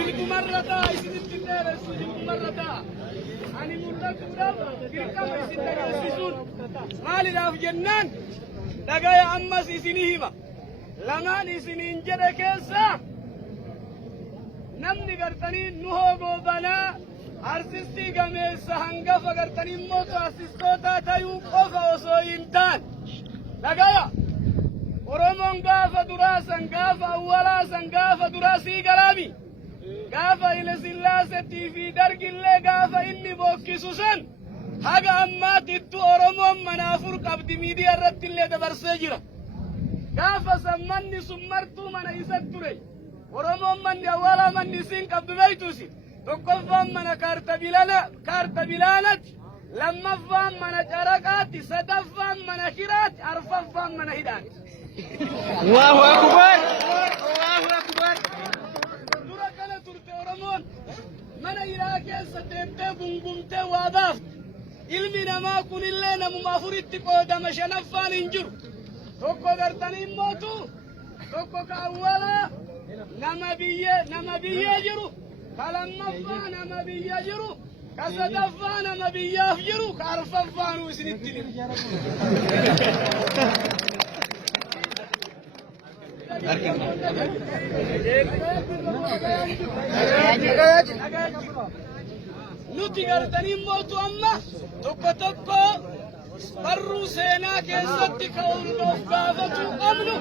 Ilmu marrata isin ittindere su ilmu marrata. Ani mudatuudhaaf dirqama isin dhageessisuun maaliidhaaf jennaan dhagaya ammas isinii hima. Lamaan isiniin jedhe keessa namni gartanii nu hoogoo banaa artistii gameessa hangafa gartanii immoo artistoota ta'uu qofa osoo hin taane dhagaya Oromoon gaafa duraa san gaafa awwalaa san gaafa duraa sii galaami gaafa Haile Sillaaseetii fi Dargillee gaafa inni bookkisu san haga ammaatittu Oromoon mana afur qabdi miidiyaa irratti illee dabarsee jira. Gaafa san manni sun martuu mana isa ture. Oromoon manni awwalaa manni isin qabdu beektusi. Tokkoffaan mana kaarta bilaanati, lammaffaan mana caraqaati, sadaffaan mana kiraati, arfaffaan mana hidhaati. Allahu Akbar! Allahu Akbar! Dura kana turte Oromoon mana hidhaa keessa deemtee gungumtee waa baafte. Ilmi namaa kunillee namuma afuritti qoodama shanaffaan hin jiru. Tokko gartanii mootu, tokko ka awwalaa nama biyyee jiru. Kalammaffaa nama biyya jiru, ka sadaffaa nama biyyaaf jiru, ka arfaffaanuu isinitti jiru. Nuti gartanii mootu amma tokko barruu seenaa keessatti ka'uuf gaafachuu qabnu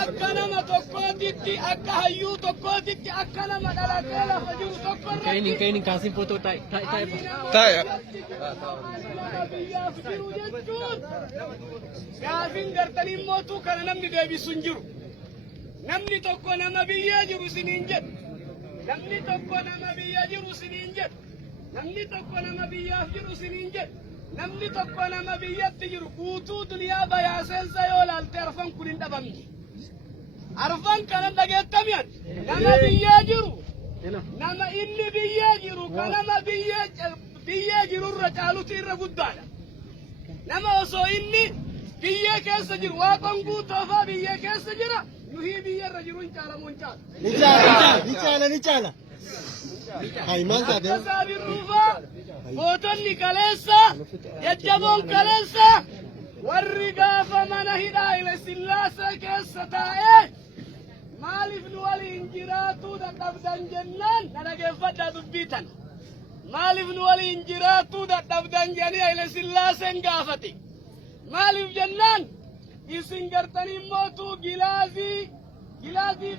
akka nama tokkootitti akka hayyuu tokkootitti akka nama dhalatee lafa jiru tokkorratti Kainin kaasin footoo taa'e. biyyaaf jiru jechuun gaafin gartanii mootuu kana namni deebisu hin jiru. Namni tokko nama biyyaa jiru isiniin jedhu. Namni tokko nama biyya jiru isiniin jedhu. Namni tokko nama biyyaaf jiru isiniin jedhu. Namni tokko nama biyyatti jiru guutuu duniyaa bayaaseensa yoo laalte arfan kun hin dhabamne. Arfan kana dhageettamiyan nama biyyaa jiru. Nama inni biyyaa jiru ka nama biyyaa jirurra caaluti irra guddaadha. Nama osoo inni biyyee keessa jiru waaqon guutoofaa biyyee keessa jira nuhii biyyarra jiru hin caalamu hin caalu. Ni caala. Haimaan taatee. Saabirruufaa mootonni kaleessa jajjaboon kaleessa warri gaafa mana hidhaa Haile Sillaasee keessa taa'ee maaliif nu waliin jiraatuu dadhabdan jennaan na dhageeffadhaa dubbii tana. Maaliif nu waliin jiraatuu dadhabdan jennaan Haile Sillaaseen gaafate. Maaliif jennaan isin gartanii mootuu gilaazii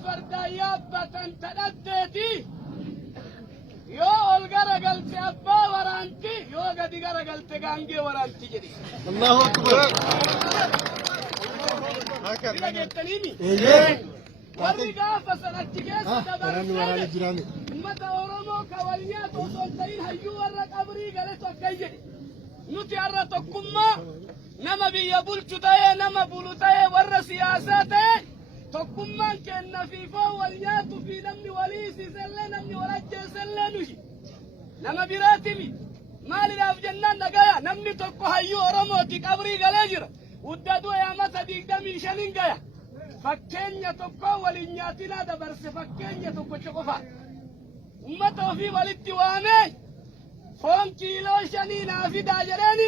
fardaa yaabbatan tadhatteeti. Yoo ol garagalte abbaa waraanti yoo gadi garagalte gaangee waraanti jedhe. Allahu Akbar. Dhageettaniimi. Warri gaafa san achi keessa dabarsee ummata Oromoo ka wal nyaatu osoo hin ta'in hayyuu warra qabrii galetu akkas jedhe. Nuti har'a tokkummaa nama biyya bulchu ta'ee nama bulu ta'ee warra siyaasaa ta'ee tokkummaan kenna fi foon wal nyaatu fi namni walii isiisellee namni wal ajjeesellee nuyi. Nama biraatimi. Maaliidhaaf jennaan dhagaya namni tokko hayyuu Oromooti qabrii galee jira. Udda du'e amata 25 gaya. Fakkeenya tokko waliin nyaatinaa dabarse fakkeenya tokkocha qofa. Ummata ofii walitti waamee foon kiiloo 5 naa fidaa jedheeni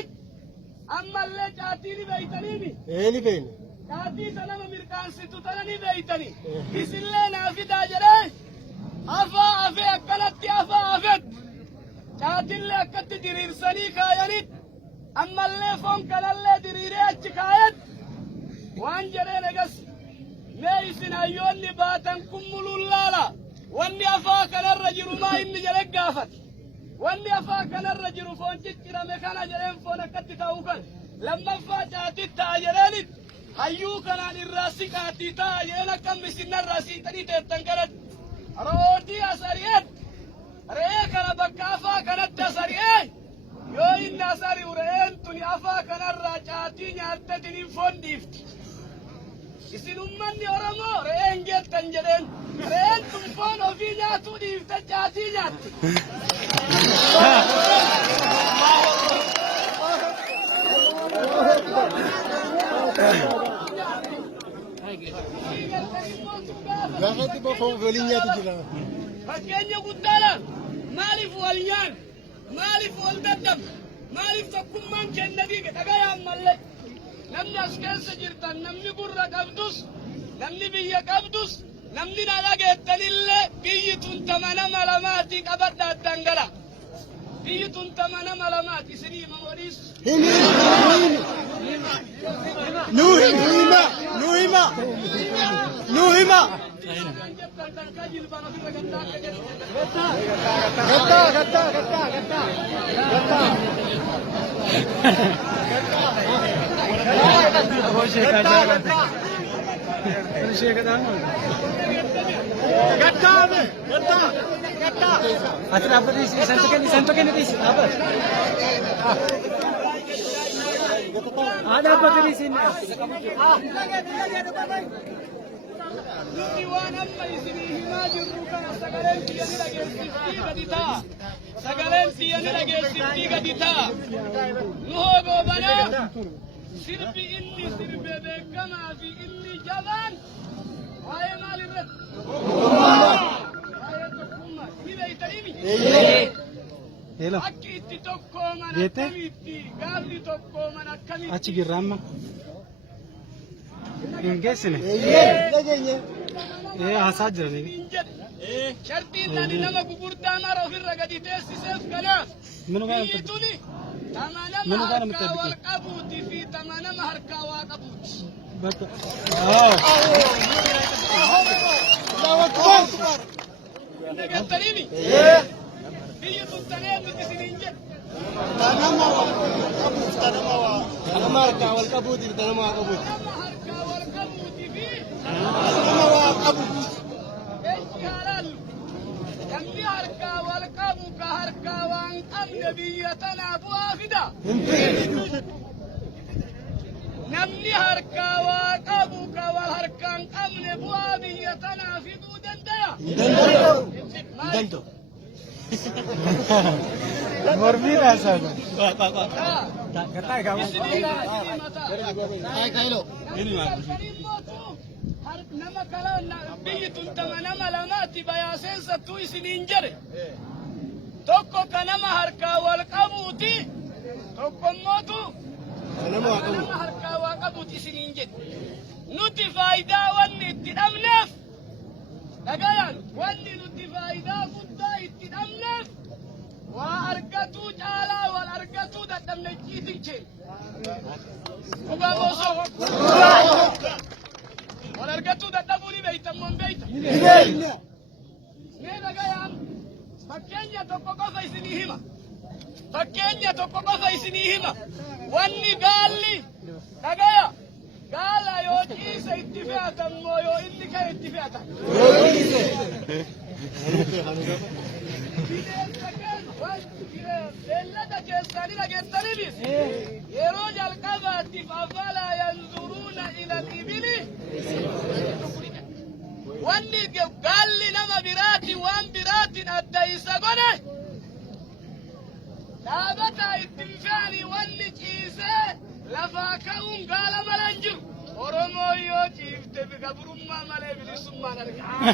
ammallee caatii ni beeytaniimi. Ni beeyna. Caatii sanama mirkaansitu tana ni beeytani. Isillee naa fidaa jedhee afee akkanatti afeetti. Caatillee akkatti diriirsanii kaayanitti ammallee foon kanallee diriiree achi kaayatti waan jedheen egas mee isin hayyoonni baatan kun muluun laala wanni afaa kanarra jiru maa inni jedhe gaafate wanni afaa kanarra jiru foon ciccirame kana jedheen foon akkatti ta'uu kan lammaffaa caatitti ta'a jedheenit hayyuu kanaan irraa siqaatii ta'a jedheen akkam isinarraa siixanii teettan kanatti roodii asari'eet re'ee kana bakka afaa kanatti asari'ee yoo inni asari'u re'een tuni afaa kanarraa caatii nyaattetiniin foon dhiifti. Isin ummanni Oromoo re'een geettan jedheen re'een tun foon ofii nyaatuu dhiifte caatii nyaatti. Gaafa itti waliin nyaatu jira. Fakkeenya guddaadha. Maaliif wal nyaan? Maaliif wal dadhabu? Maaliif tokkummaan kenna diige dhagayaan mallee? Namni as keessa jirtan, namni gurra qabdus, namni biyya qabdus, namni na dhageettanillee biyyi tun nama lamaati qabadhaa dangala. Biyyi tun nama lamaati isinii hima waliis. Nuhima. Ati dapat isang token itu isi apa? Ada apa di sini? Nuti waan amma isinii himaa jirru kana sagaleen siyyanii dhageessiftii gadi ta'a. Sagaleen siyyanii dhageessiftii gadi ta'a. Nu hogoobanaa sirbi inni sirbe beekamaa fi inni jabaan waa'ee maal irratti? Waa'ee tokkummaa. Ni beeytaniimi? Akki itti tokkooman akkamitti? Gaafni tokkooman akkamitti? Achi girraamma. Hingeessine. Haasaa jirani. Shartiin nani nama gugurdaa mara ofirra gadi teessiseef kanaaf. Biyyi tuni tama nama harkaa wal qabuuti fi tama nama harkaa waa qabuuti. Nagattaniimi? Biyyi tun tanee nuti isiniin jedhu. Tanama harkaa wal qabuuti tanama waa qabuuti. Tanama waa qabuuti. Namni harkaa wal qabu ka harkaa waan qabne biyya tanaa bu'aa fida. Namni harkaa waa qabu ka wal harkaan qabne bu'aa biyya tanaa fiduu dandaya. Danto. Mormida sana. Nama kala biyyi tun tama nama lamaatti bayaasensattuu isiniin jedhe. Tokko ka nama harkaa wal qabuuti. Tokko immootu nama harkaa waa qabuuti isiniin jedhe. Nuti faayidaa wanni itti dhabneef dhagayaan wanni nuti faayidaa guddaa itti dhabneef waa argatuu caalaa wal argatuu dadhabne ciitin keenya. Dhugaa boosoo. Wal argatuu dadhabuu ni beeytan moo hin beeytan? Mee dhagayaan fakkeenya tokko qofa isinii hima. Fakkeenya tokko qofa isinii hima. Wanni gaalli dhagaya gaala yoo ciise itti fe'atan moo yoo inni ka'e itti fe'atan? Beellada keessanii dhageessaniinis yeroo jalqabaatiif afalaa yanzuruuna ila al-ibili. Wanni gaalli nama biraati waan biraatiin adda isa godhe dhaabataa ittiin fe'anii wanni ciisee lafaa ka'uun gaala mala hin jiru. Oromoo yoo ciifte gabrummaa malee bilisummaan argama.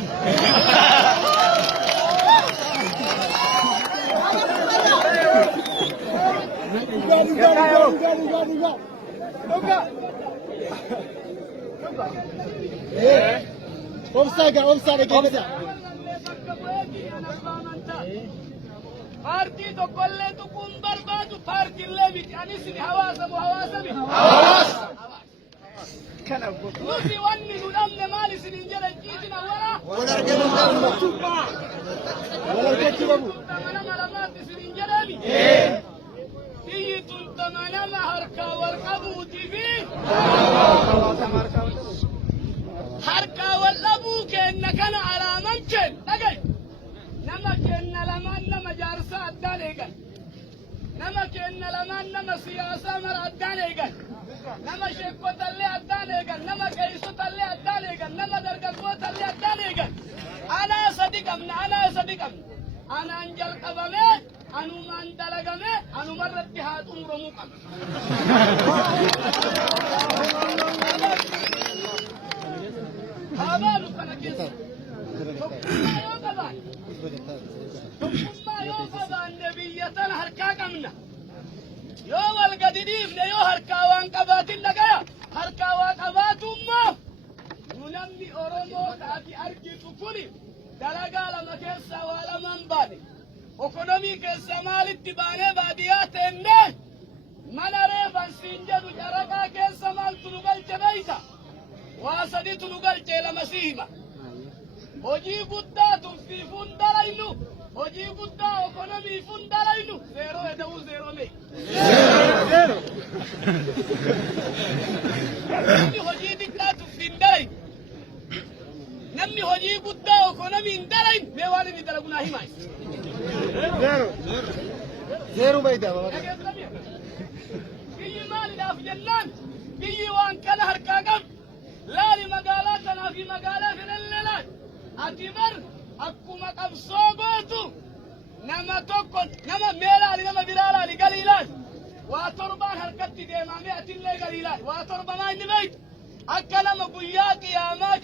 Paartii tokkollee tuquun barbaadu paartiilee miti anis ni hawaasa moo hawaasa miti? Hawaasa. Nuti wanni nu dhabne maal isiniin jedhan ciisina walaa? Wal argachuu qabu. Nama lamaatti isiniin jedhani? Biyyi tun tama nama harkaa wal qabuutii fi harkaa wal dhabuu kenna kana alaaman kenna dhagay. Nama kenna lamaan nama jaarsaa addaan eegan. Nama kenna lamaan nama siyaasaa mara addaan eegan. Nama sheekkotallee addaan eegan. Nama qeessotallee addaan eegan. Nama dargaggootallee addaan eegan. Anaa sadi qabna. Anaan jalqabamee anumaan dalagamee anumarratti haa xumuramuu qabna. Haabaalu kana keessa. Tokkummaa yoo qaban. Tokkummaa yoo qabaanne biyya tana harkaa qabna. Yoo wal gadi dhiifne yoo harkaa waan qabaatin dhagaya. Harkaa waa qabaatummoo. Nu namni Oromoo taati argitu kuni dalagaa lama keessa waa lamaan baane. Ekonomii keessa maalitti baanee baadiyyaa teennee mana reefan siin jedhu caraqaa keessa maaltu nu galche beeyta. Waa sadiitu nu galche lama si hima. Hojii guddaa tursiifuun dalaynu. Hojii guddaa ekonomiifuun dalaynu. Zeeroo eda'uu zeeroo mee. Namni hojii xiqqaa tursiin dalaynu. Namni hojii guddaa ekonomiin dalaynu. Mee waan inni dalagu naa himaa. Zero bayda baba. Biyyi maaliidhaaf jennaan biyyi waan kana harkaa qabdu. Laali magaalaa kanaa fi magaalaa kanallee laali. Ati bar akkuma qabsoo gootu nama tokko nama meelaali nama biraa laali galii laali. Waa torbaan harkatti deemamee atillee galii laali. Waa torbamaa inni beeytu akka nama guyyaa qiyaamaa